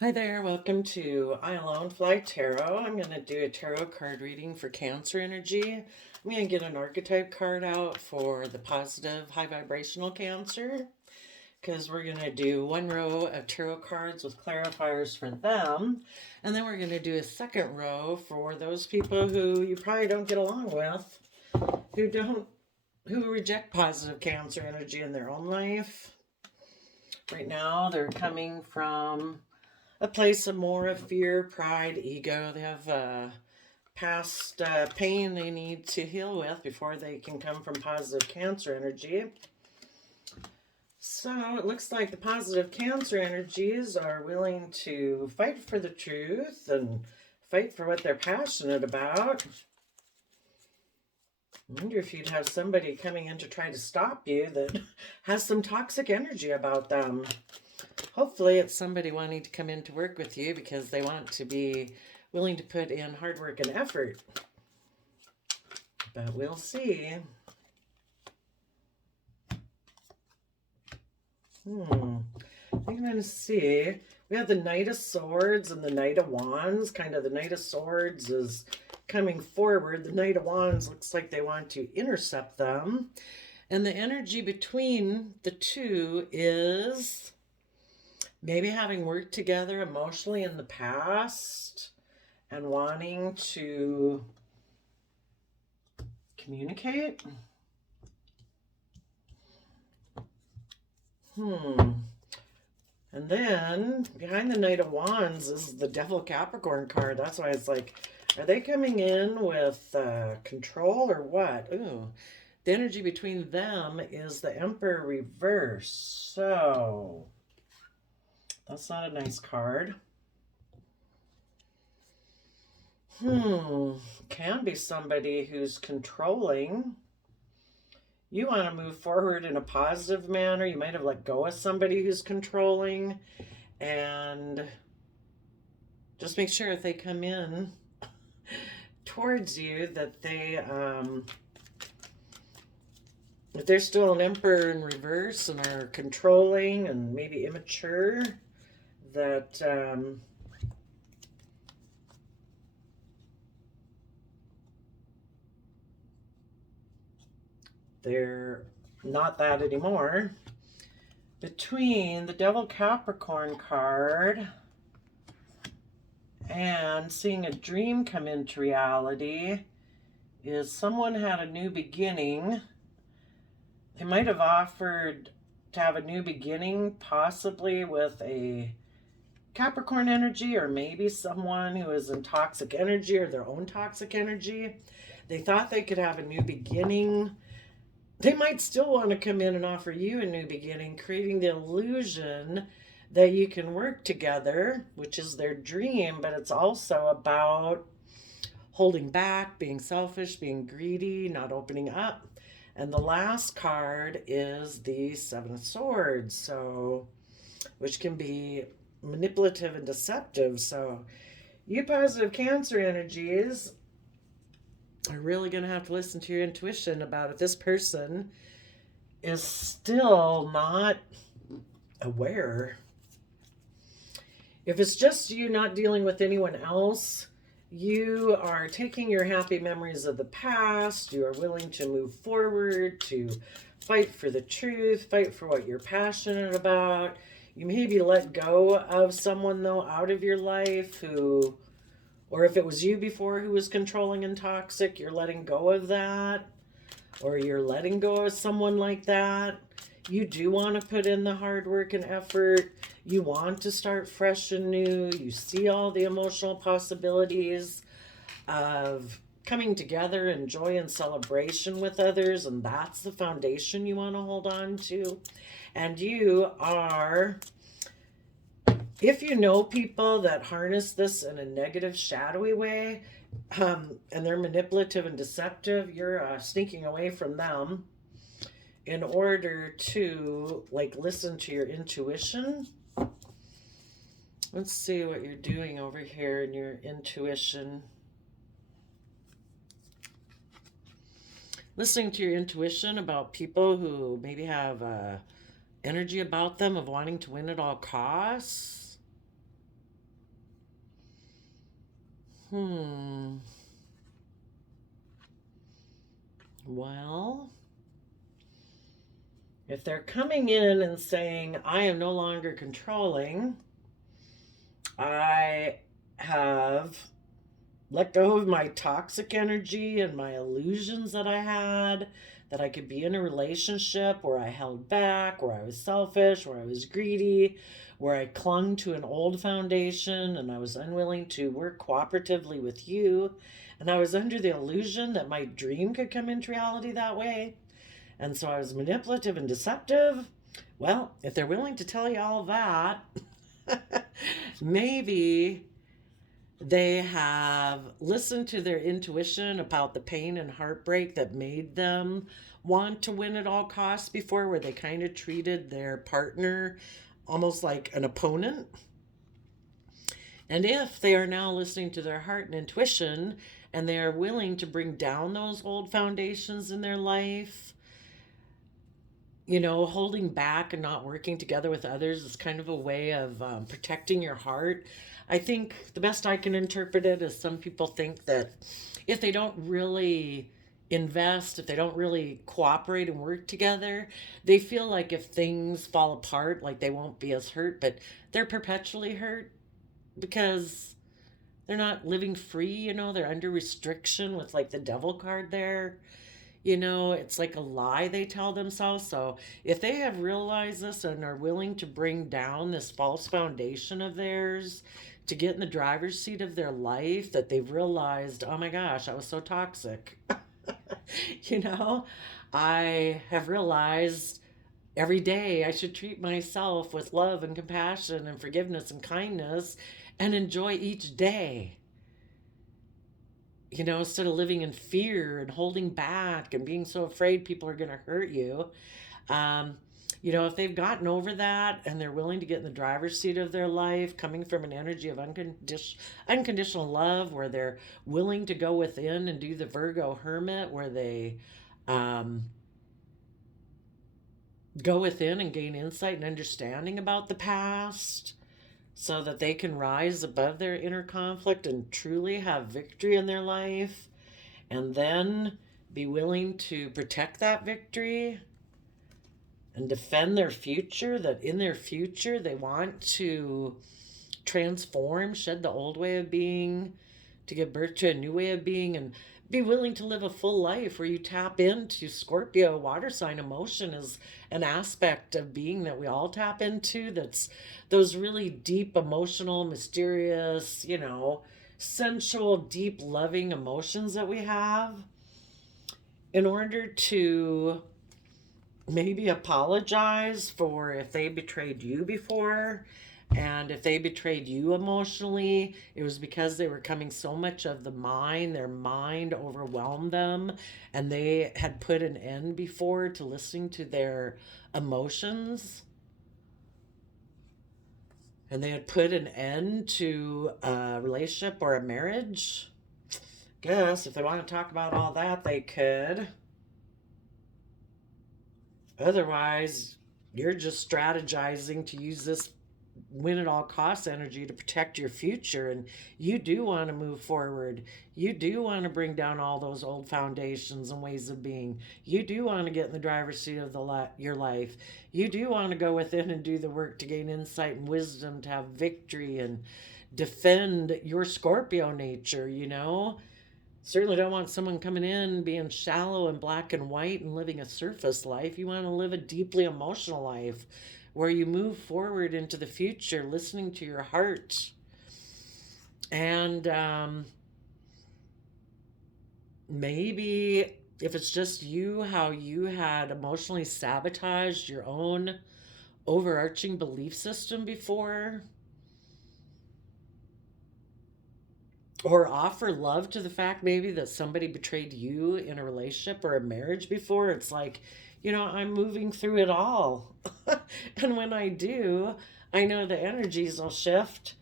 Hi there, welcome to I Alone Fly Tarot. I'm going to do a tarot card reading for Cancer energy. I'm going to get an archetype card out for the positive, high vibrational Cancer because we're going to do one row of tarot cards with clarifiers for them. And then we're going to do a second row for those people who you probably don't get along with, who reject positive Cancer energy in their own life. Right now, they're coming from a place of more of fear, pride, ego. They have past pain they need to heal with before they can come from positive Cancer energy. So it looks like the positive Cancer energies are willing to fight for the truth and fight for what they're passionate about. I wonder if you'd have somebody coming in to try to stop you that has some toxic energy about them. Hopefully it's somebody wanting to come in to work with you because they want to be willing to put in hard work and effort. But we'll see. I think I'm going to see. We have the Knight of Swords and the Knight of Wands. Kind of the Knight of Swords is coming forward. The Knight of Wands looks like they want to intercept them. And the energy between the two is maybe having worked together emotionally in the past and wanting to communicate. And then behind the Knight of Wands is the Devil Capricorn card. That's why it's like, are they coming in with control or what? Ooh, the energy between them is the Emperor reverse. So that's not a nice card. Can be somebody who's controlling. You want to move forward in a positive manner. You might have let go of somebody who's controlling, and just make sure if they come in towards you that if they're still an Emperor in reverse and are controlling and maybe immature, that they're not that anymore. Between the Devil Capricorn card and seeing a dream come into reality is someone had a new beginning. They might have offered to have a new beginning, possibly with a Capricorn energy, or maybe someone who is in toxic energy or their own toxic energy. They thought they could have a new beginning. They might still want to come in and offer you a new beginning, creating the illusion that you can work together, which is their dream, but it's also about holding back, being selfish, being greedy, not opening up. And the last card is the Seven of Swords, so which can be manipulative and deceptive. So you positive Cancer energies are really going to have to listen to your intuition about if this person is still not aware. If it's just you, not dealing with anyone else, you are taking your happy memories of the past. You are willing to move forward, to fight for the truth, fight for what you're passionate about. You maybe let go of someone, though, out of your life who, or if it was you before who was controlling and toxic, you're letting go of that, or you're letting go of someone like that. You do want to put in the hard work and effort. You want to start fresh and new. You see all the emotional possibilities of coming together in joy and celebration with others, and that's the foundation you want to hold on to. And you are, if you know people that harness this in a negative, shadowy way, and they're manipulative and deceptive, you're sneaking away from them in order to listen to your intuition. Let's see what you're doing over here in your intuition. Listening to your intuition about people who maybe have energy about them of wanting to win at all costs. Well, if they're coming in and saying, I am no longer controlling, I have let go of my toxic energy and my illusions that I had, that I could be in a relationship where I held back, where I was selfish, where I was greedy, where I clung to an old foundation and I was unwilling to work cooperatively with you. And I was under the illusion that my dream could come into reality that way. And so I was manipulative and deceptive. Well, if they're willing to tell you all that, maybe they have listened to their intuition about the pain and heartbreak that made them want to win at all costs before, where they kind of treated their partner almost like an opponent. And if they are now listening to their heart and intuition and they are willing to bring down those old foundations in their life, holding back and not working together with others is kind of a way of protecting your heart. I think the best I can interpret it is some people think that if they don't really invest, if they don't really cooperate and work together, they feel like if things fall apart, like they won't be as hurt, but they're perpetually hurt because they're not living free, they're under restriction with like the devil card there. It's like a lie they tell themselves. So if they have realized this and are willing to bring down this false foundation of theirs to get in the driver's seat of their life, that they've realized, oh my gosh, I was so toxic. I have realized every day I should treat myself with love and compassion and forgiveness and kindness and enjoy each day. Instead of living in fear and holding back and being so afraid people are going to hurt you. If they've gotten over that and they're willing to get in the driver's seat of their life, coming from an energy of unconditional love, where they're willing to go within and do the Virgo hermit, where they go within and gain insight and understanding about the past, so that they can rise above their inner conflict and truly have victory in their life, and then be willing to protect that victory and defend their future, that in their future they want to transform, shed the old way of being to give birth to a new way of being, and be willing to live a full life where you tap into Scorpio. Water sign emotion is an aspect of being that we all tap into, that's those really deep, emotional, mysterious, sensual, deep, loving emotions that we have, in order to maybe apologize for if they betrayed you before. And if they betrayed you emotionally, it was because they were coming so much of the mind, their mind overwhelmed them, and they had put an end before to listening to their emotions. And they had put an end to a relationship or a marriage. Guess if they want to talk about all that, they could. Otherwise, you're just strategizing to use this win at all costs energy to protect your future, and you do want to move forward. You do want to bring down all those old foundations and ways of being. You do want to get in the driver's seat of your life. You do want to go within and do the work to gain insight and wisdom, to have victory and defend your Scorpio nature. Certainly don't want someone coming in being shallow and black and white and living a surface life. You want to live a deeply emotional life where you move forward into the future, listening to your heart. And maybe if it's just you, how you had emotionally sabotaged your own overarching belief system before. Or offer love to the fact maybe that somebody betrayed you in a relationship or a marriage before. It's like, I'm moving through it all. And when I do, I know the energies will shift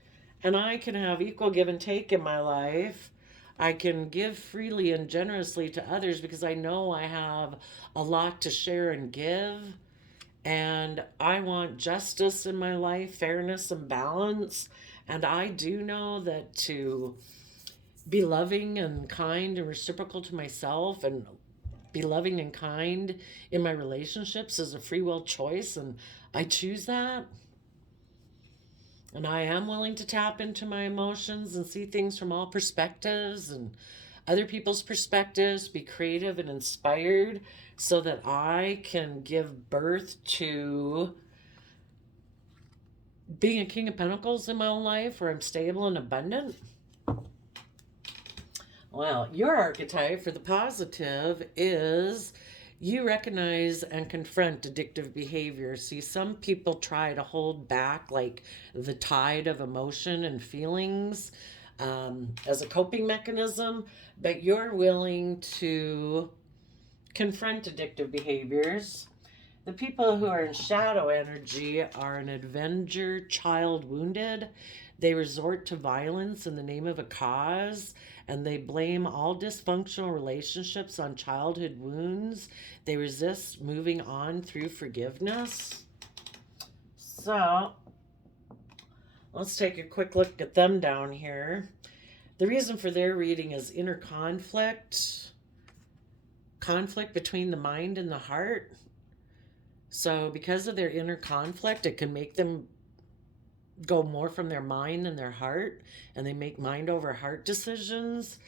and I can have equal give and take in my life. I can give freely and generously to others because I know I have a lot to share and give. And I want justice in my life, fairness and balance. And I do know that to be loving and kind and reciprocal to myself, and be loving and kind in my relationships is a free will choice, and I choose that. And I am willing to tap into my emotions and see things from all perspectives and other people's perspectives, be creative and inspired so that I can give birth to being a King of Pentacles in my own life where I'm stable and abundant. Well, your archetype for the positive is you recognize and confront addictive behavior. See, some people try to hold back like the tide of emotion and feelings as a coping mechanism, but you're willing to confront addictive behaviors. The people who are in shadow energy are an avenger, child wounded. They resort to violence in the name of a cause, and they blame all dysfunctional relationships on childhood wounds. They resist moving on through forgiveness. So, let's take a quick look at them down here. The reason for their reading is inner conflict between the mind and the heart. So because of their inner conflict, it can make them go more from their mind than their heart, and they make mind over heart decisions.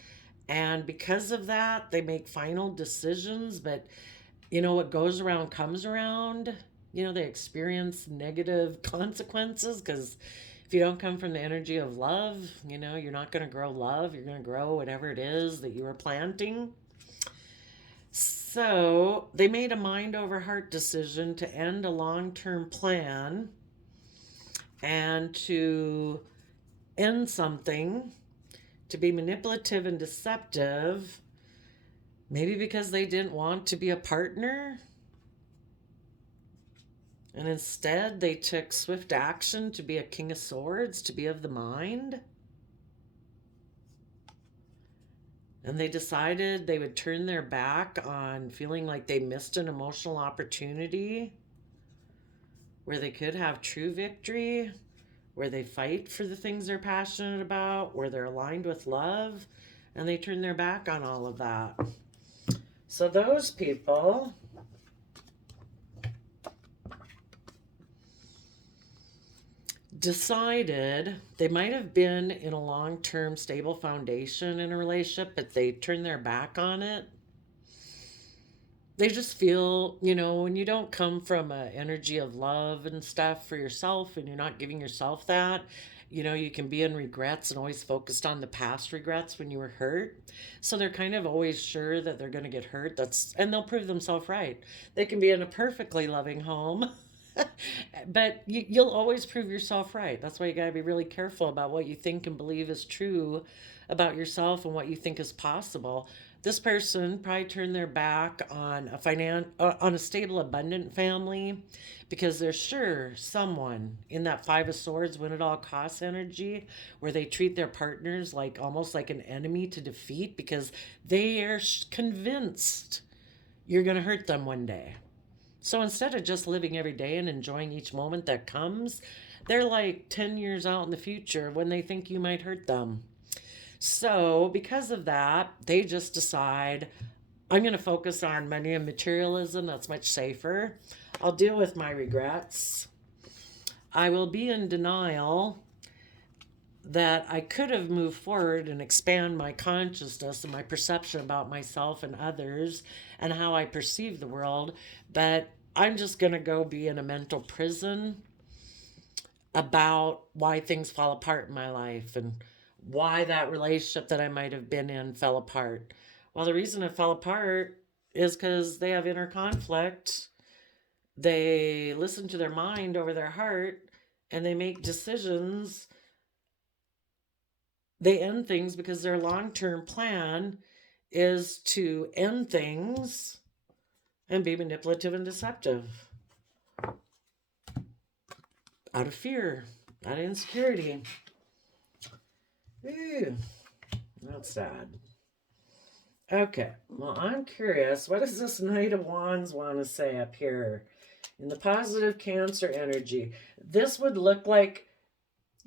And because of that, they make final decisions, but what goes around comes around. They experience negative consequences because if you don't come from the energy of love, you're not going to grow love. You're going to grow whatever it is that you are planting. So they made a mind over heart decision to end a long-term plan and to end something, to be manipulative and deceptive, maybe because they didn't want to be a partner. And instead they took swift action to be a King of Swords, to be of the mind. And they decided they would turn their back on feeling like they missed an emotional opportunity where they could have true victory, where they fight for the things they're passionate about, where they're aligned with love, and they turn their back on all of that. So those people decided they might have been in a long-term stable foundation in a relationship, but they turned their back on it. They just feel, when you don't come from an energy of love and stuff for yourself, and you're not giving yourself that, you can be in regrets and always focused on the past regrets when you were hurt. So they're kind of always sure that they're going to get hurt. And they'll prove themselves right. They can be in a perfectly loving home, but you'll always prove yourself right. That's why you got to be really careful about what you think and believe is true about yourself and what you think is possible. This person probably turned their back on a stable, abundant family because they're sure someone in that Five of Swords, win at all costs energy, where they treat their partners like almost like an enemy to defeat because they are convinced you're going to hurt them one day. So instead of just living every day and enjoying each moment that comes, they're like 10 years out in the future when they think you might hurt them. So because of that, they just decide, I'm going to focus on money and materialism. That's much safer. I'll deal with my regrets. I will be in denial that I could have moved forward and expand my consciousness and my perception about myself and others and how I perceive the world, but I'm just going to go be in a mental prison about why things fall apart in my life and why that relationship that I might have been in fell apart. Well, the reason it fell apart is because they have inner conflict. They listen to their mind over their heart, and they make decisions. They end things because their long-term plan is to end things and be manipulative and deceptive out of fear, out of insecurity. Ooh, that's sad. Okay, well, I'm curious, what does this Knight of Wands want to say up here in the positive Cancer energy? This would look like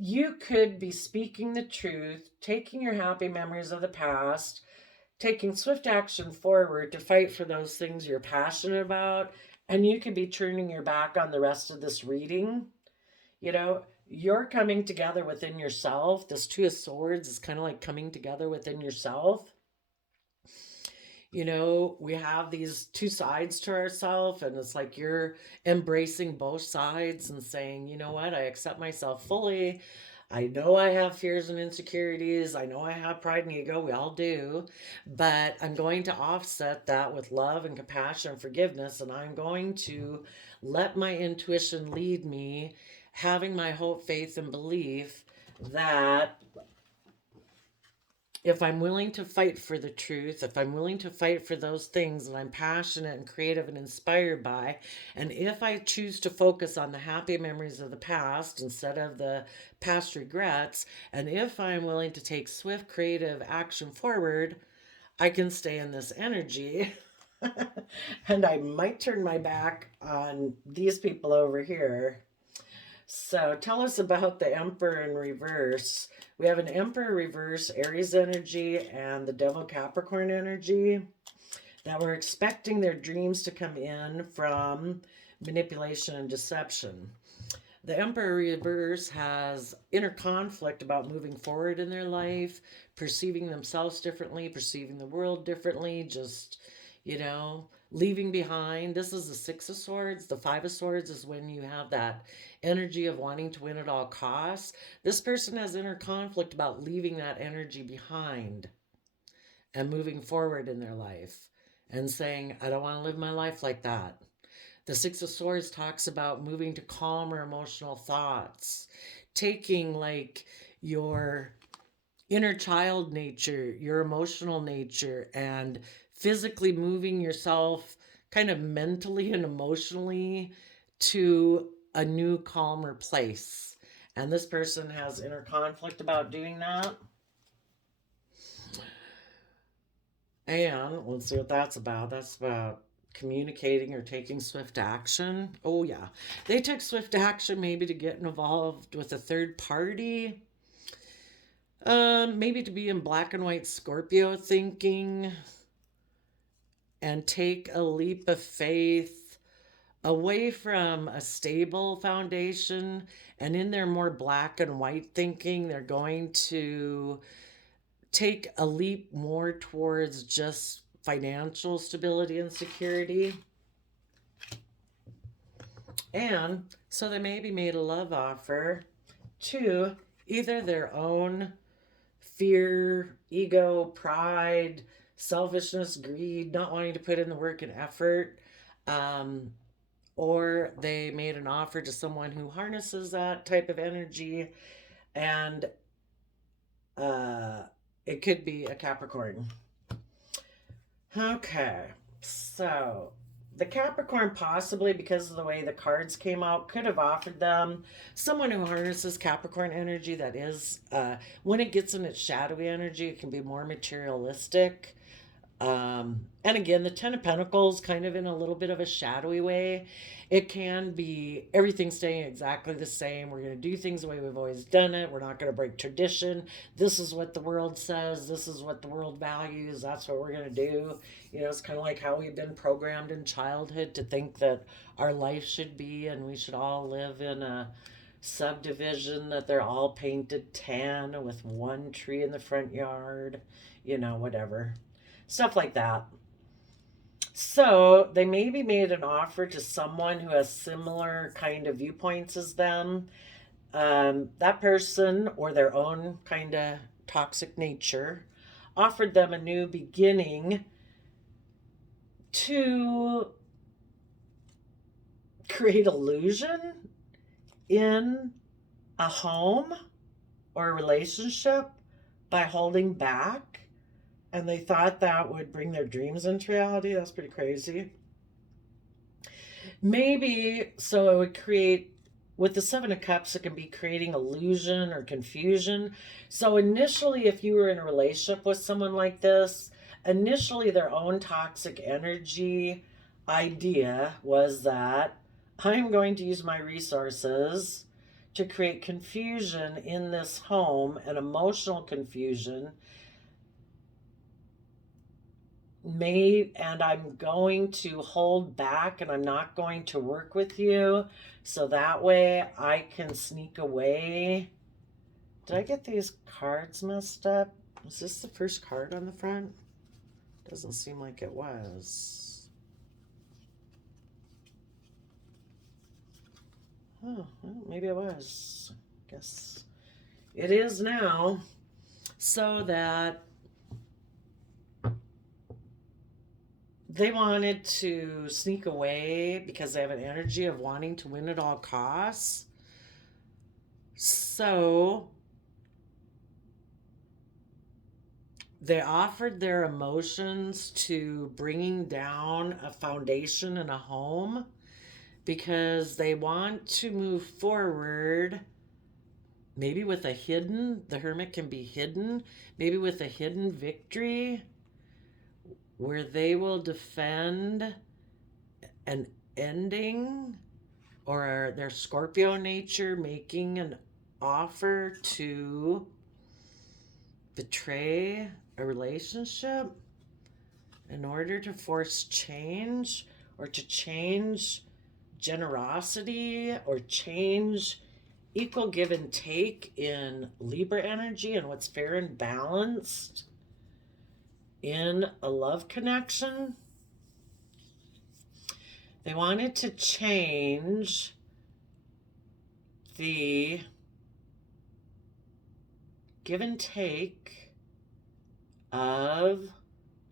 you could be speaking the truth, taking your happy memories of the past, taking swift action forward to fight for those things you're passionate about, and you could be turning your back on the rest of this reading. You know, you're coming together within yourself. This Two of Swords is kind of like coming together within yourself. You know, we have these two sides to ourselves, and it's like you're embracing both sides and saying, you know what, I accept myself fully. I know I have fears and insecurities. I know I have pride and ego. We all do. But I'm going to offset that with love and compassion and forgiveness. And I'm going to let my intuition lead me, having my hope, faith, and belief that if I'm willing to fight for the truth, if I'm willing to fight for those things that I'm passionate and creative and inspired by, and if I choose to focus on the happy memories of the past instead of the past regrets, and if I'm willing to take swift creative action forward, I can stay in this energy. And I might turn my back on these people over here. So tell us about the Emperor in reverse. We have an Emperor reverse, Aries energy, and the Devil Capricorn energy that were expecting their dreams to come in from manipulation and deception. The Emperor reverse has inner conflict about moving forward in their life, perceiving themselves differently, perceiving the world differently, just, you know, leaving behind. This is the Six of Swords. The Five of Swords is when you have that energy of wanting to win at all costs. This person has inner conflict about leaving that energy behind and moving forward in their life and saying, I don't want to live my life like that. The Six of Swords talks about moving to calmer emotional thoughts, taking like your inner child nature, your emotional nature, and physically moving yourself kind of mentally and emotionally to a new, calmer place. And this person has inner conflict about doing that. And let's see what that's about. That's about communicating or taking swift action. Oh, yeah. They took swift action maybe to get involved with a third party. Maybe to be in black and white Scorpio thinking and take a leap of faith away from a stable foundation, and in their more black and white thinking, they're going to take a leap more towards just financial stability and security. And so they maybe made a love offer to either their own fear, ego, pride, selfishness, greed, not wanting to put in the work and effort, or they made an offer to someone who harnesses that type of energy, and it could be a Capricorn. Okay, so the Capricorn, possibly because of the way the cards came out, could have offered them someone who harnesses Capricorn energy. That is, when it gets in its shadowy energy, it can be more materialistic. And again, the Ten of Pentacles, kind of in a little bit of a shadowy way. It can be everything staying exactly the same. We're going to do things the way we've always done it. We're not going to break tradition. This is what the world says. This is what the world values. That's what we're going to do. You know, it's kind of like how we've been programmed in childhood to think that our life should be, and we should all live in a subdivision that they're all painted tan with one tree in the front yard, you know, whatever. Stuff like that. So they maybe made an offer to someone who has similar kind of viewpoints as them. That person, or their own kind of toxic nature, offered them a new beginning to create illusion in a home or a relationship by holding back. And they thought that would bring their dreams into reality. That's pretty crazy. Maybe, so it would create, with the Seven of Cups, it can be creating illusion or confusion. So initially, if you were in a relationship with someone like this, initially their own toxic energy idea was that I'm going to use my resources to create confusion in this home, and emotional confusion. And I'm going to hold back and I'm not going to work with you so that way I can sneak away. Did I get these cards messed up? Was this the first card on the front? Doesn't seem like it was. Oh, well, maybe it was. Guess it is now. So that they wanted to sneak away because they have an energy of wanting to win at all costs. So they offered their emotions to bringing down a foundation in a home because they want to move forward, maybe with a hidden, the Hermit can be hidden, maybe with a hidden victory where they will defend an ending, or their Scorpio nature making an offer to betray a relationship in order to force change, or to change generosity, or change equal give and take in Libra energy and what's fair and balanced in a love connection. They wanted to change the give and take of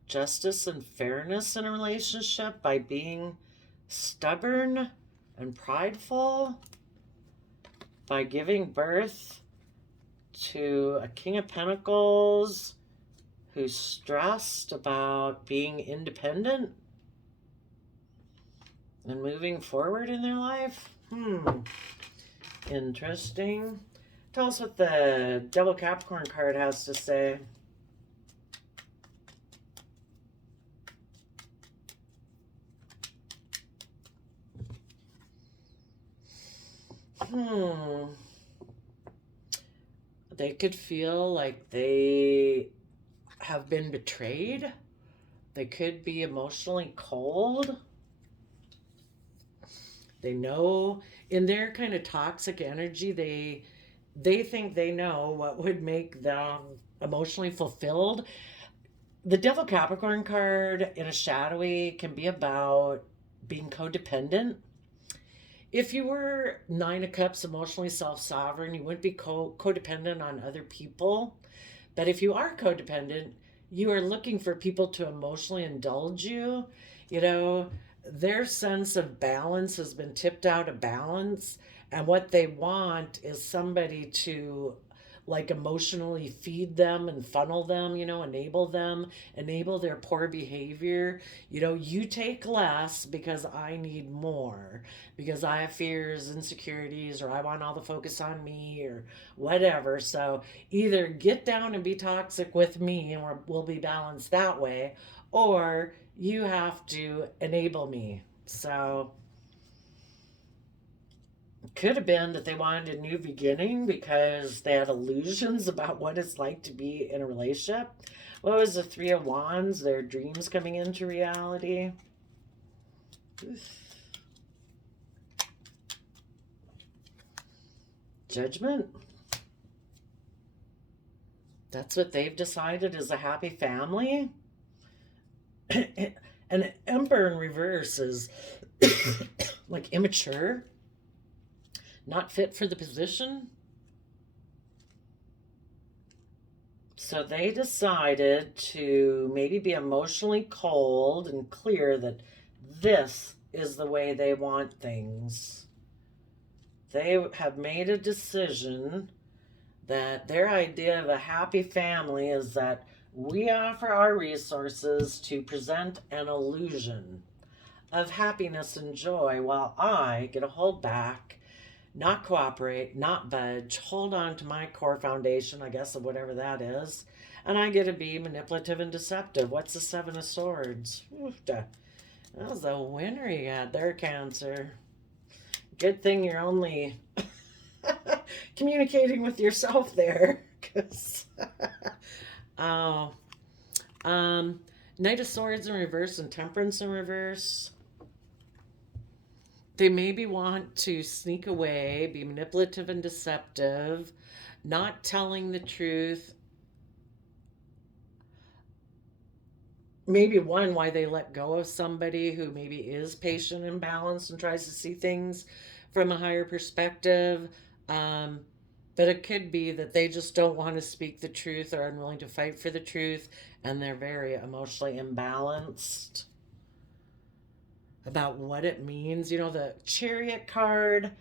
justice and fairness in a relationship by being stubborn and prideful, by giving birth to a King of Pentacles who's stressed about being independent and moving forward in their life. Interesting. Tell us what the Devil Capricorn card has to say. They could feel like they have been betrayed. They could be emotionally cold. They know in their kind of toxic energy, they think they know what would make them emotionally fulfilled. The Devil Capricorn card in a shadowy can be about being codependent. If you were Nine of Cups, emotionally self-sovereign, you wouldn't be codependent on other people. But if you are codependent, you are looking for people to emotionally indulge you. You know, their sense of balance has been tipped out of balance. And what they want is somebody to like emotionally feed them and funnel them, enable them, enable their poor behavior. You take less because I need more, because I have fears, insecurities, or I want all the focus on me or whatever. So either get down and be toxic with me and we'll be balanced that way, or you have to enable me. So could have been that they wanted a new beginning because they had illusions about what it's like to be in a relationship. What was the Three of Wands? Their dreams coming into reality. Judgment. That's what they've decided is a happy family. An Emperor in reverse is like immature, not fit for the position. So they decided to maybe be emotionally cold and clear that this is the way they want things. They have made a decision that their idea of a happy family is that we offer our resources to present an illusion of happiness and joy while I get to hold back, not cooperate, not budge, hold on to my core foundation, I guess, of whatever that is, and I get to be manipulative and deceptive. What's the Seven of Swords? That was a winner you got there, Cancer. Good thing you're only communicating with yourself there. 'Cause oh, Knight of Swords in reverse and Temperance in reverse. They maybe want to sneak away, be manipulative and deceptive, not telling the truth. Maybe one, why they let go of somebody who maybe is patient and balanced and tries to see things from a higher perspective. But it could be that they just don't want to speak the truth or unwilling to fight for the truth, and they're very emotionally imbalanced about what it means. The Chariot card,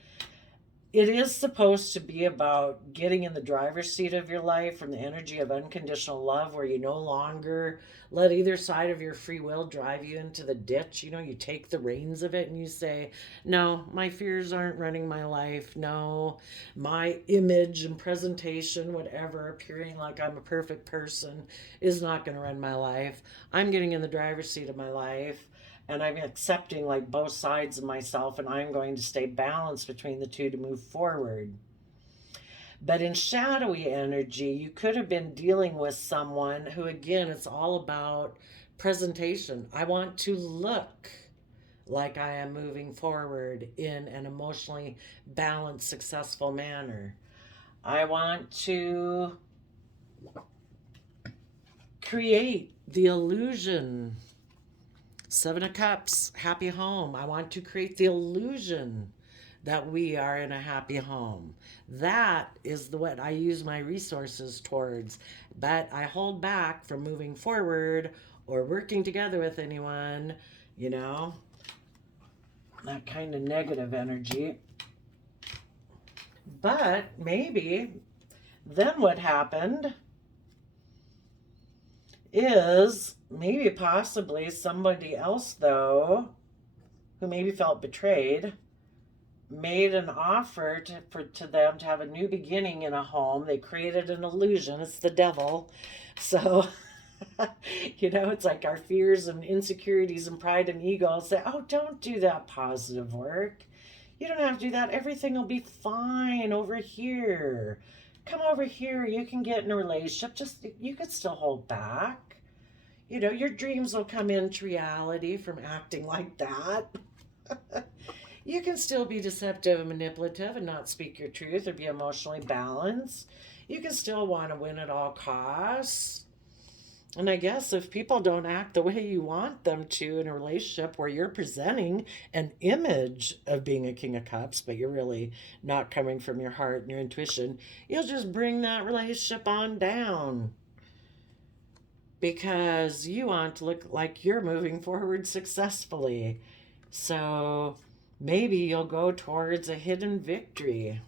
it is supposed to be about getting in the driver's seat of your life from the energy of unconditional love, where you no longer let either side of your free will drive you into the ditch. You take the reins of it and you say, no, my fears aren't running my life. No, my image and presentation, whatever, appearing like I'm a perfect person, is not going to run my life. I'm getting in the driver's seat of my life. And I'm accepting like both sides of myself, and I'm going to stay balanced between the two to move forward. But in shadowy energy, you could have been dealing with someone who, again, it's all about presentation. I want to look like I am moving forward in an emotionally balanced, successful manner. I want to create the illusion. Seven of Cups, happy home. I want to create the illusion that we are in a happy home. That is what I use my resources towards. But I hold back from moving forward or working together with anyone, that kind of negative energy. But maybe then what happened is maybe possibly somebody else, though, who maybe felt betrayed, made an offer to them to have a new beginning in a home. They created an illusion. It's the devil. So, it's like our fears and insecurities and pride and ego say, oh, don't do that positive work. You don't have to do that. Everything will be fine over here. Come over here. You can get in a relationship. You could still hold back. Your dreams will come into reality from acting like that. You can still be deceptive and manipulative and not speak your truth or be emotionally balanced. You can still want to win at all costs. And I guess if people don't act the way you want them to in a relationship where you're presenting an image of being a King of Cups, but you're really not coming from your heart and your intuition, you'll just bring that relationship on down. Because you want to look like you're moving forward successfully. So maybe you'll go towards a hidden victory.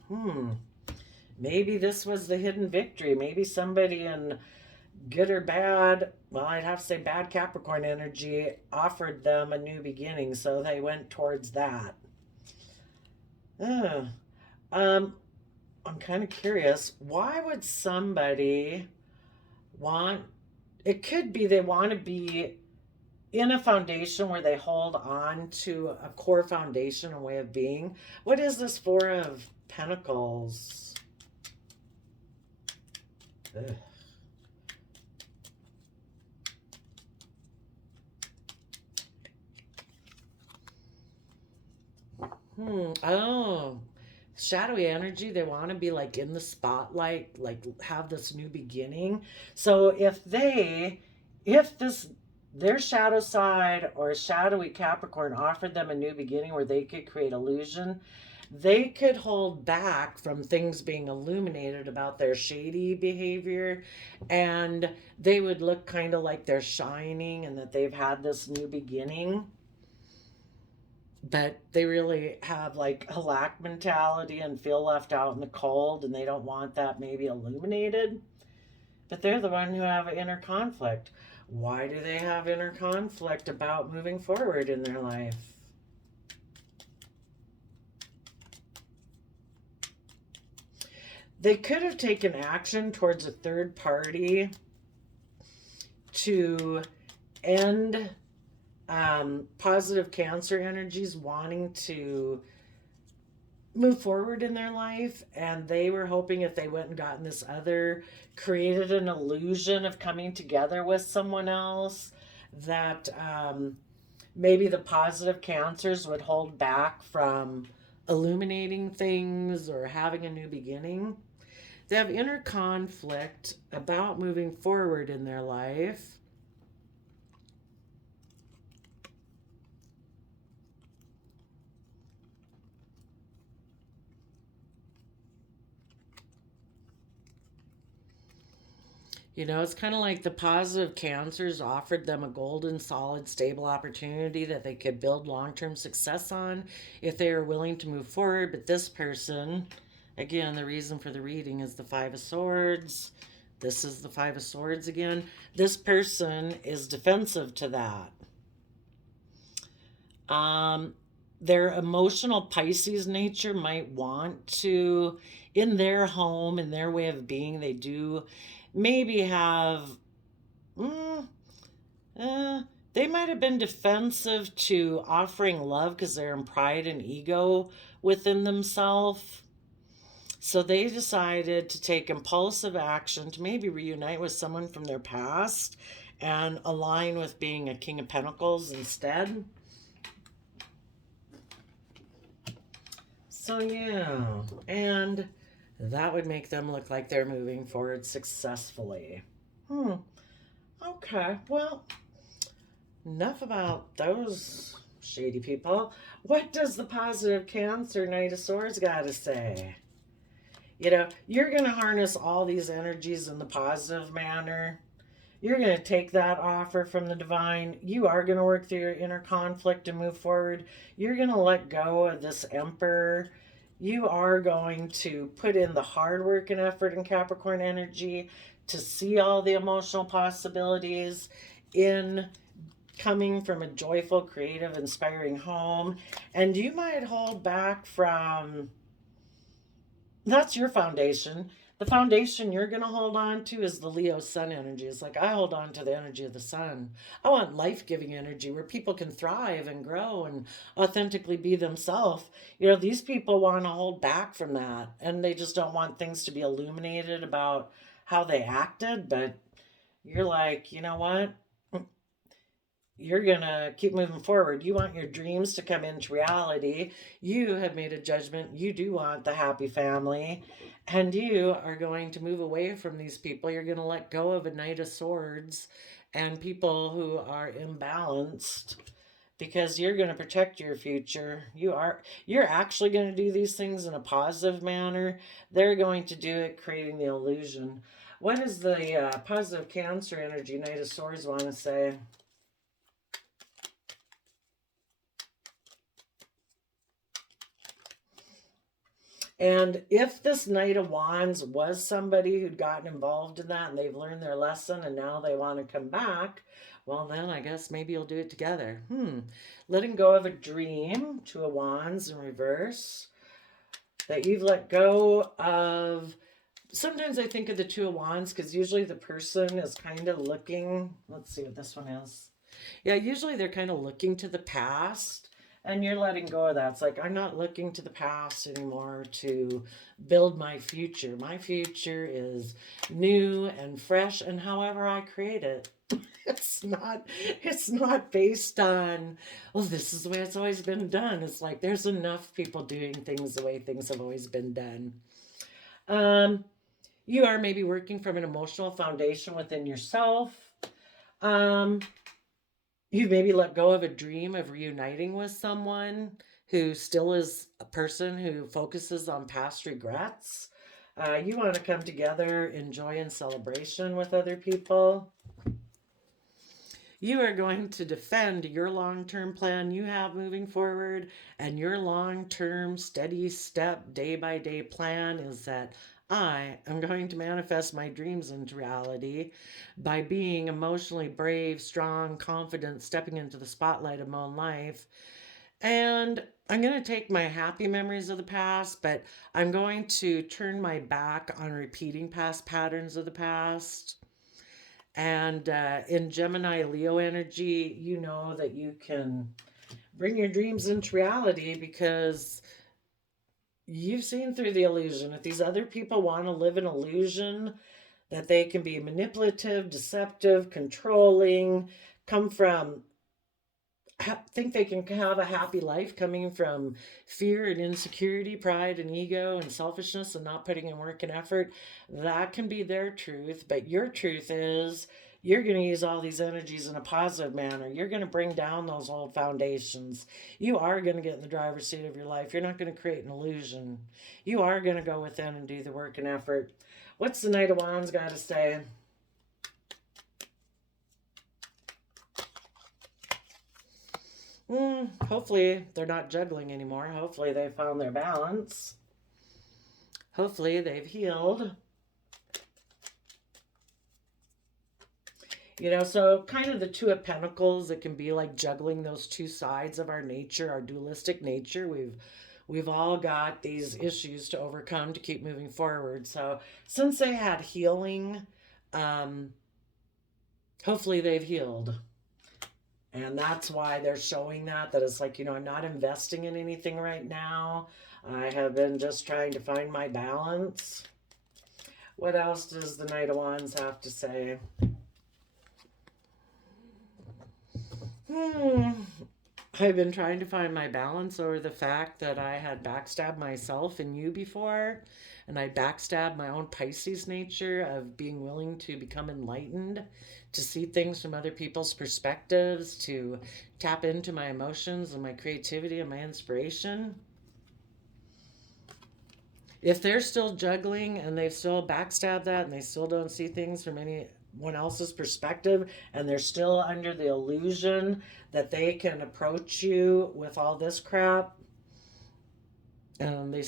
Maybe this was the hidden victory. Maybe somebody in good or bad, well, I'd have to say bad Capricorn energy, offered them a new beginning. So they went towards that. I'm kind of curious. Why would somebody want... It could be they want to be in a foundation where they hold on to a core foundation and way of being. What is this Four of Pentacles? Ugh. Oh, shadowy energy. They want to be like in the spotlight, like have this new beginning. So if their shadow side or shadowy Capricorn offered them a new beginning where they could create illusion, they could hold back from things being illuminated about their shady behavior, and they would look kind of like they're shining and that they've had this new beginning. But they really have like a lack mentality and feel left out in the cold, and they don't want that maybe illuminated. But they're the one who have inner conflict. Why do they have inner conflict about moving forward in their life? They could have taken action towards a third party to end positive Cancer energies wanting to move forward in their life, and they were hoping if they went and gotten this other, created an illusion of coming together with someone else, that maybe the positive cancers would hold back from illuminating things or having a new beginning. They have inner conflict about moving forward in their life. You know, it's kind of like the positive cancers offered them a golden, solid, stable opportunity that they could build long term success on if they are willing to move forward. But this person, again, the reason for the reading is the Five of Swords. This is the Five of Swords again. This person is defensive to that. Um, their emotional Pisces nature might want to, in their home, in their way of being, they do maybe have, mm, uh, they might have been defensive to offering love because they're in pride and ego within themselves. So they decided to take impulsive action to maybe reunite with someone from their past and align with being a King of Pentacles instead. So, yeah, and that would make them look like they're moving forward successfully. Okay, well, enough about those shady people. What does the positive Cancer Knight of Swords got to say? You know, you're going to harness all these energies in the positive manner. You're going to take that offer from the divine. You are going to work through your inner conflict and move forward. You're going to let go of this Emperor. You are going to put in the hard work and effort in Capricorn energy to see all the emotional possibilities in coming from a joyful, creative, inspiring home. And you might hold back from, that's your foundation. The foundation you're going to hold on to is the Leo sun energy. It's like I hold on to the energy of the sun. I want life giving energy where people can thrive and grow and authentically be themselves. You know, these people want to hold back from that, and they just don't want things to be illuminated about how they acted. But you're like, you know what? You're going to keep moving forward. You want your dreams to come into reality. You have made a judgment. You do want the happy family. And you are going to move away from these people. You're going to let go of a Knight of Swords and people who are imbalanced because you're going to protect your future. You're actually going to do these things in a positive manner. They're going to do it creating the illusion. What does the positive Cancer energy Knight of Swords want to say? And if this Knight of Wands was somebody who'd gotten involved in that and they've learned their lesson and now they want to come back, well, then I guess maybe you'll do it together. Letting go of a dream, Two of Wands in reverse, that you've let go of. Sometimes I think of the Two of Wands because usually the person is kind of looking, let's see what this one is. Yeah, usually they're kind of looking to the past and you're letting go of that. It's like, I'm not looking to the past anymore to build my future. My future is new and fresh, and however I create it. It's not based on, well, this is the way it's always been done. It's like there's enough people doing things the way things have always been done. You are maybe working from an emotional foundation within yourself. You've maybe let go of a dream of reuniting with someone who still is a person who focuses on past regrets. You want to come together in joy and celebration with other people. You are going to defend your long term plan you have moving forward, and your long term, steady step, day by day plan is that I am going to manifest my dreams into reality by being emotionally brave, strong, confident, stepping into the spotlight of my own life. And I'm going to take my happy memories of the past, but I'm going to turn my back on repeating past patterns of the past. And in Gemini Leo energy, you know that you can bring your dreams into reality because you've seen through the illusion. If these other people want to live an illusion that they can be manipulative, deceptive, controlling, come from think they can have a happy life coming from fear and insecurity, pride and ego and selfishness and not putting in work and effort, that can be their truth. But your truth is you're going to use all these energies in a positive manner. You're going to bring down those old foundations. You are going to get in the driver's seat of your life. You're not going to create an illusion. You are going to go within and do the work and effort. What's the Knight of Wands got to say? Hopefully they're not juggling anymore. Hopefully they found their balance. Hopefully they've healed. You know, so kind of the Two of Pentacles, it can be like juggling those two sides of our nature, our dualistic nature. We've all got these issues to overcome to keep moving forward. So since they had healing, hopefully they've healed. And that's why they're showing that it's like, you know, I'm not investing in anything right now. I have been just trying to find my balance. What else does the Knight of Wands have to say? I've been trying to find my balance over the fact that I had backstabbed myself and you before. And I backstabbed my own Pisces nature of being willing to become enlightened, to see things from other people's perspectives, to tap into my emotions and my creativity and my inspiration. If they're still juggling and they've still backstabbed that and they still don't see things from anyone else's perspective and they're still under the illusion that they can approach you with all this crap, and they,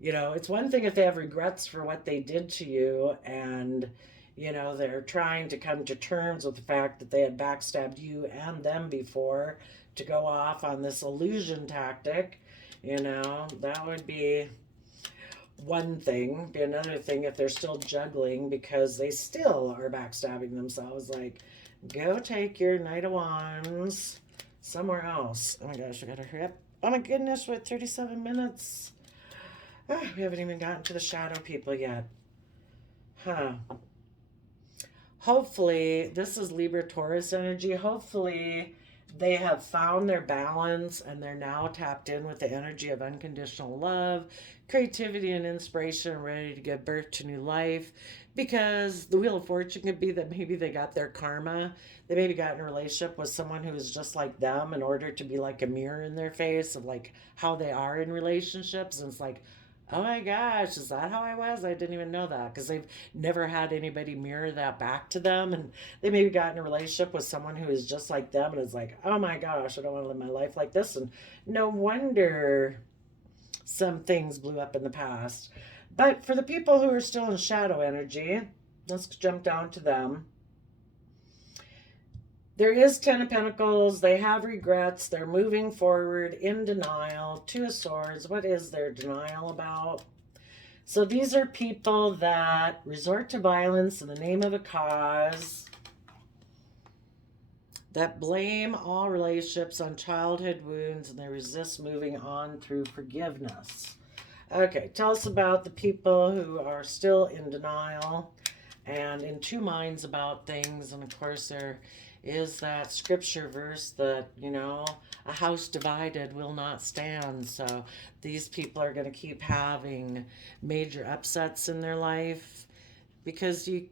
you know, it's one thing if they have regrets for what they did to you and, you know, they're trying to come to terms with the fact that they had backstabbed you and them before to go off on this illusion tactic, you know, that would be one thing. Be another thing if they're still juggling because they still are backstabbing themselves. Like, go take your Knight of Wands somewhere else. Oh my gosh, I gotta hurry up. Oh my goodness, we're at 37 minutes. Oh, we haven't even gotten to the shadow people yet. Hopefully, this is Libra Taurus energy. Hopefully, they have found their balance and they're now tapped in with the energy of unconditional love, creativity, and inspiration, and ready to give birth to new life. Because the Wheel of Fortune could be that maybe they got their karma. They maybe got in a relationship with someone who is just like them in order to be like a mirror in their face of like how they are in relationships. And it's like, oh my gosh, is that how I was? I didn't even know that, because they've never had anybody mirror that back to them. And they maybe got in a relationship with someone who is just like them and is like, oh my gosh, I don't want to live my life like this. And no wonder some things blew up in the past. But for the people who are still in shadow energy, let's jump down to them. There is Ten of Pentacles. They have regrets. They're moving forward in denial. Two of Swords. What is their denial about? So these are people that resort to violence in the name of a cause, that blame all relationships on childhood wounds, and they resist moving on through forgiveness. Okay, tell us about the people who are still in denial and in two minds about things. And of course, there is that scripture verse that, you know, a house divided will not stand. So these people are going to keep having major upsets in their life because you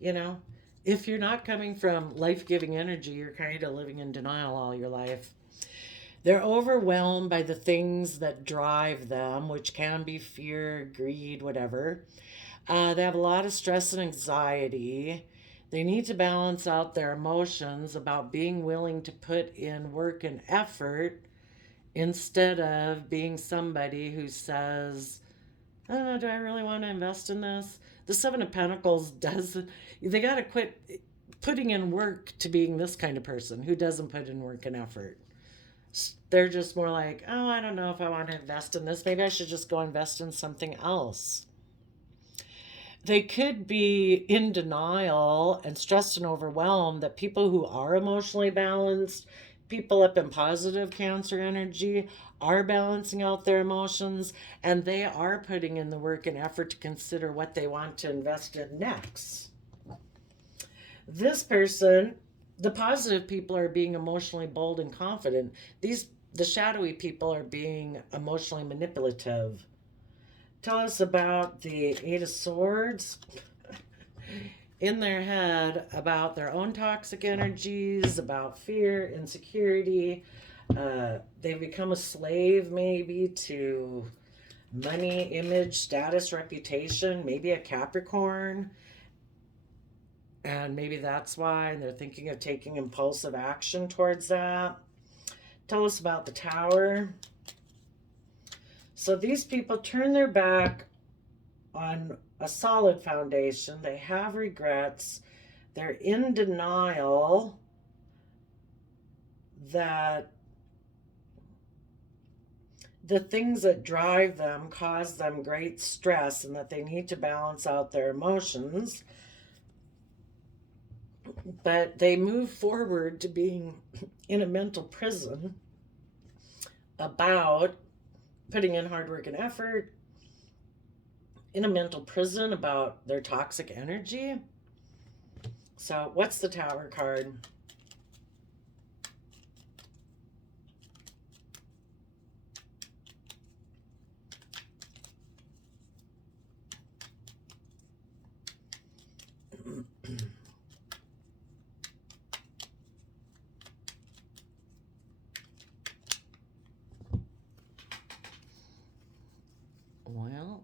know, if you're not coming from life-giving energy, you're kind of living in denial all your life. They're overwhelmed by the things that drive them, which can be fear, greed, whatever. They have a lot of stress and anxiety. They need to balance out their emotions about being willing to put in work and effort instead of being somebody who says, I don't know, do I really want to invest in this? The Seven of Pentacles doesn't, they got to quit putting in work to being this kind of person who doesn't put in work and effort. They're just more like, oh, I don't know if I want to invest in this. Maybe I should just go invest in something else. They could be in denial and stressed and overwhelmed that people who are emotionally balanced People up in positive Cancer energy are balancing out their emotions, and they are putting in the work and effort to consider what they want to invest in next. This person, the positive people, are being emotionally bold and confident. The shadowy people are being emotionally manipulative. Tell us about the Eight of Swords. In their head about their own toxic energies, about fear, insecurity. They've become a slave maybe to money, image, status, reputation, maybe a Capricorn. And maybe that's why, and they're thinking of taking impulsive action towards that. Tell us about the Tower. So these people turn their back on a solid foundation. They have regrets. They're in denial that the things that drive them cause them great stress and that they need to balance out their emotions. But they move forward to being in a mental prison about putting in hard work and effort, in a mental prison about their toxic energy. So what's the Tower card? Well,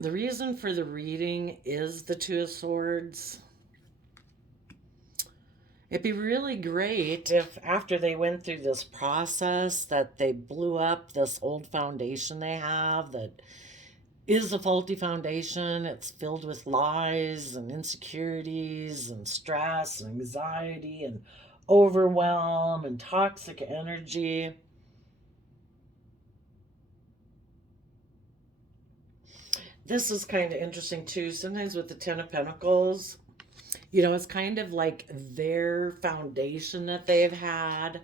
the reason for the reading is the Two of Swords. It'd be really great if after they went through this process that they blew up this old foundation they have that is a faulty foundation. It's filled with lies and insecurities and stress and anxiety and overwhelm and toxic energy. This is kind of interesting too. Sometimes with the Ten of Pentacles, it's kind of like their foundation that they've had,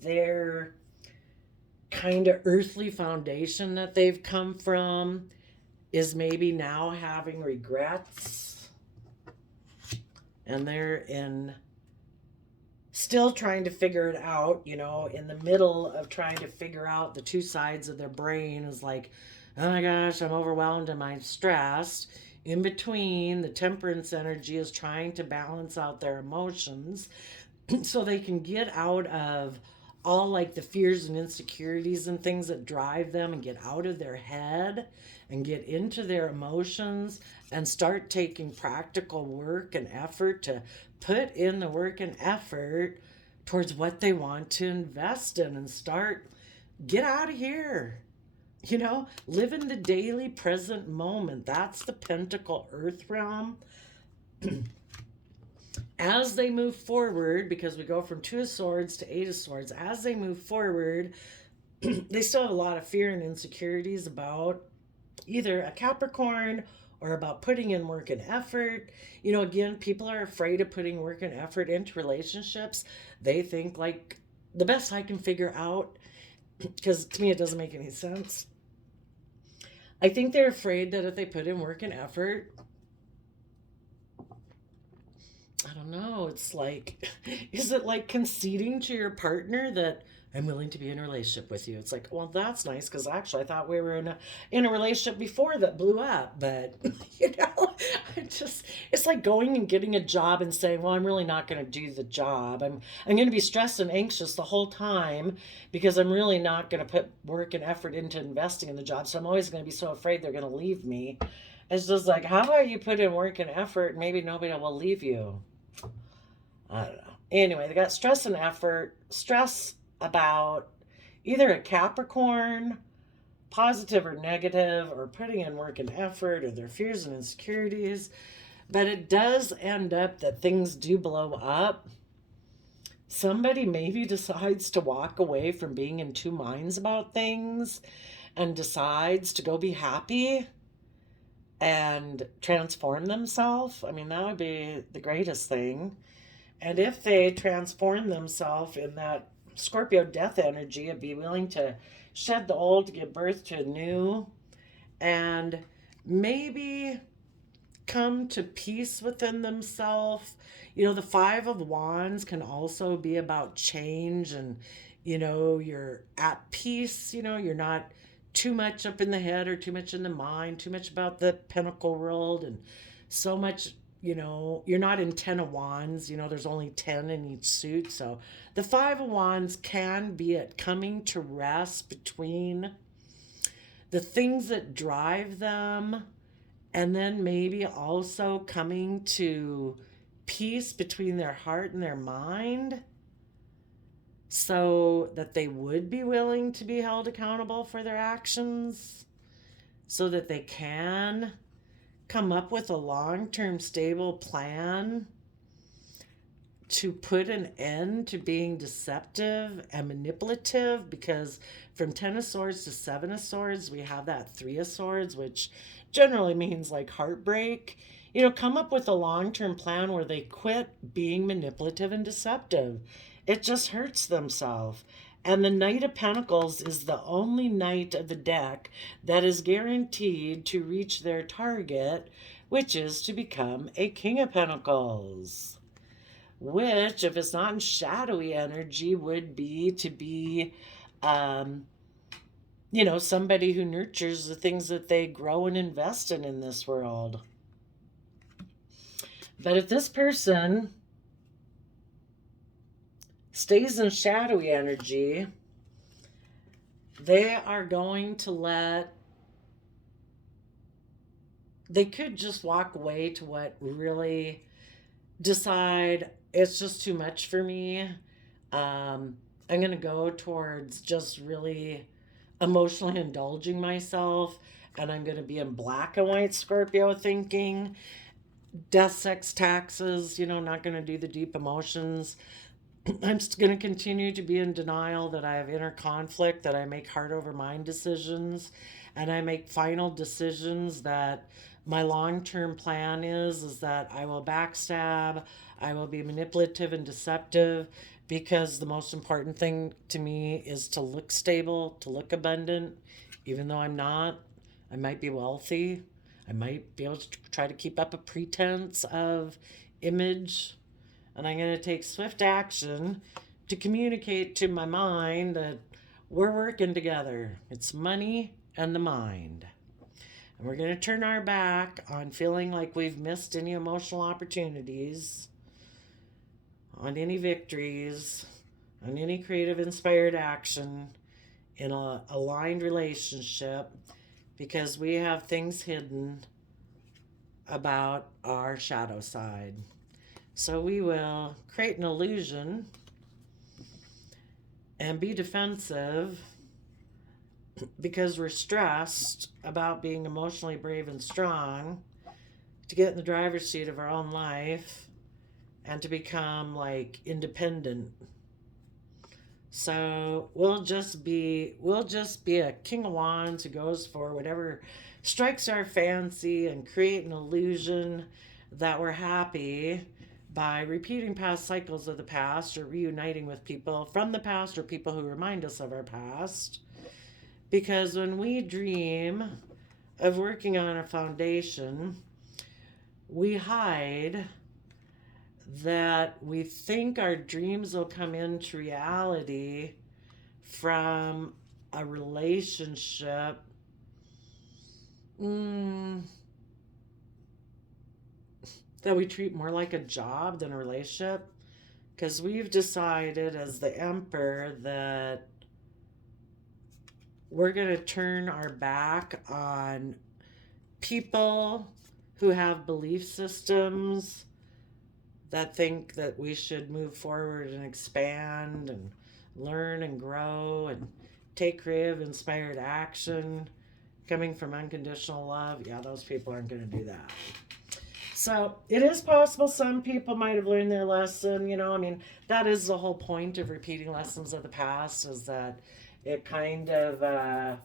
their kind of earthly foundation that they've come from is maybe now having regrets. And they're still trying to figure it out, in the middle of trying to figure out the two sides of their brain is like, oh my gosh, I'm overwhelmed and I'm stressed. In between, the Temperance energy is trying to balance out their emotions so they can get out of all like the fears and insecurities and things that drive them and get out of their head and get into their emotions and start taking practical work and effort to put in the work and effort towards what they want to invest in and get out of here. Live in the daily present moment. That's the Pentacle Earth realm. As they move forward, because we go from Two of Swords to Eight of Swords, as they move forward, they still have a lot of fear and insecurities about either a Capricorn or about putting in work and effort. Again, people are afraid of putting work and effort into relationships. They think like the best I can figure out, because to me it doesn't make any sense. I think they're afraid that if they put in work and effort, I don't know, it's like, is it like conceding to your partner that I'm willing to be in a relationship with you? It's like, well, that's nice, because actually I thought we were in a relationship before that blew up. But it's like going and getting a job and saying, well, I'm really not going to do the job. I'm going to be stressed and anxious the whole time because I'm really not going to put work and effort into investing in the job. So I'm always going to be so afraid they're going to leave me. It's just like, how about you put in work and effort and maybe nobody will leave you? I don't know. Anyway, they got stress and effort. Stress about either a Capricorn, positive or negative, or putting in work and effort, or their fears and insecurities. But it does end up that things do blow up. Somebody maybe decides to walk away from being in two minds about things and decides to go be happy and transform themselves. I mean, that would be the greatest thing. And if they transform themselves in that Scorpio death energy and be willing to shed the old to give birth to new, and maybe come to peace within themselves. The Five of Wands can also be about change, and you're at peace. You're not too much up in the head or too much in the mind, too much about the Pentacle world, and so much. You're not in 10 of Wands. There's only 10 in each suit. So the Five of Wands can be at coming to rest between the things that drive them, and then maybe also coming to peace between their heart and their mind, so that they would be willing to be held accountable for their actions, so that they can come up with a long-term stable plan to put an end to being deceptive and manipulative. Because from 10 of Swords to 7 of Swords, we have that 3 of Swords, which generally means like heartbreak. Come up with a long-term plan where they quit being manipulative and deceptive. It just hurts themselves. And the Knight of Pentacles is the only knight of the deck that is guaranteed to reach their target, which is to become a King of Pentacles. Which, if it's not in shadowy energy, would be to be, somebody who nurtures the things that they grow and invest in this world. But if this person stays in shadowy energy, they are going to they could just walk away to what really decide it's just too much for me. I'm going to go towards just really emotionally indulging myself, and I'm going to be in black and white Scorpio thinking. Death, sex, taxes, not going to do the deep emotions. I'm just going to continue to be in denial that I have inner conflict, that I make heart over mind decisions, and I make final decisions that my long-term plan is that I will backstab, I will be manipulative and deceptive, because the most important thing to me is to look stable, to look abundant, even though I'm not. I might be wealthy. I might be able to try to keep up a pretense of image. And I'm going to take swift action to communicate to my mind that we're working together. It's money and the mind. And we're going to turn our back on feeling like we've missed any emotional opportunities, on any victories, on any creative inspired action in a aligned relationship, because we have things hidden about our shadow side. So we will create an illusion and be defensive because we're stressed about being emotionally brave and strong, to get in the driver's seat of our own life and to become like independent. So we'll just be a King of Wands who goes for whatever strikes our fancy and create an illusion that we're happy by repeating past cycles of the past, or reuniting with people from the past or people who remind us of our past. Because when we dream of working on a foundation, we hide that we think our dreams will come into reality from a relationship that we treat more like a job than a relationship. Because we've decided as the Emperor that we're going to turn our back on people who have belief systems that think that we should move forward and expand and learn and grow and take creative, inspired action coming from unconditional love. Yeah, those people aren't going to do that. So it is possible some people might have learned their lesson. That is the whole point of repeating lessons of the past, is that it kind of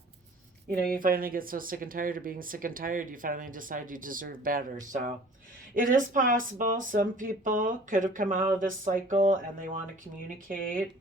You know, you finally get so sick and tired of being sick and tired, you finally decide you deserve better. So it is possible. Some people could have come out of this cycle and they want to communicate.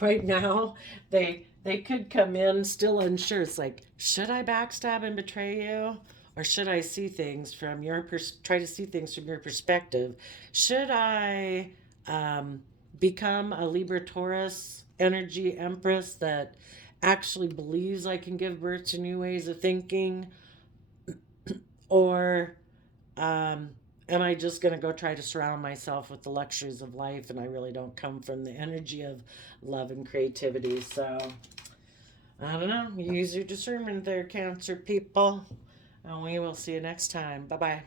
Right now, they could come in still unsure. It's like, should I backstab and betray you? Or should I see things from your try to see things from your perspective? Should I um, become a Libra Taurus energy empress that actually believes I can give birth to new ways of thinking? Or am I just going to go try to surround myself with the luxuries of life and I really don't come from the energy of love and creativity? So, I don't know. Use your discernment there, Cancer people. And we will see you next time. Bye bye.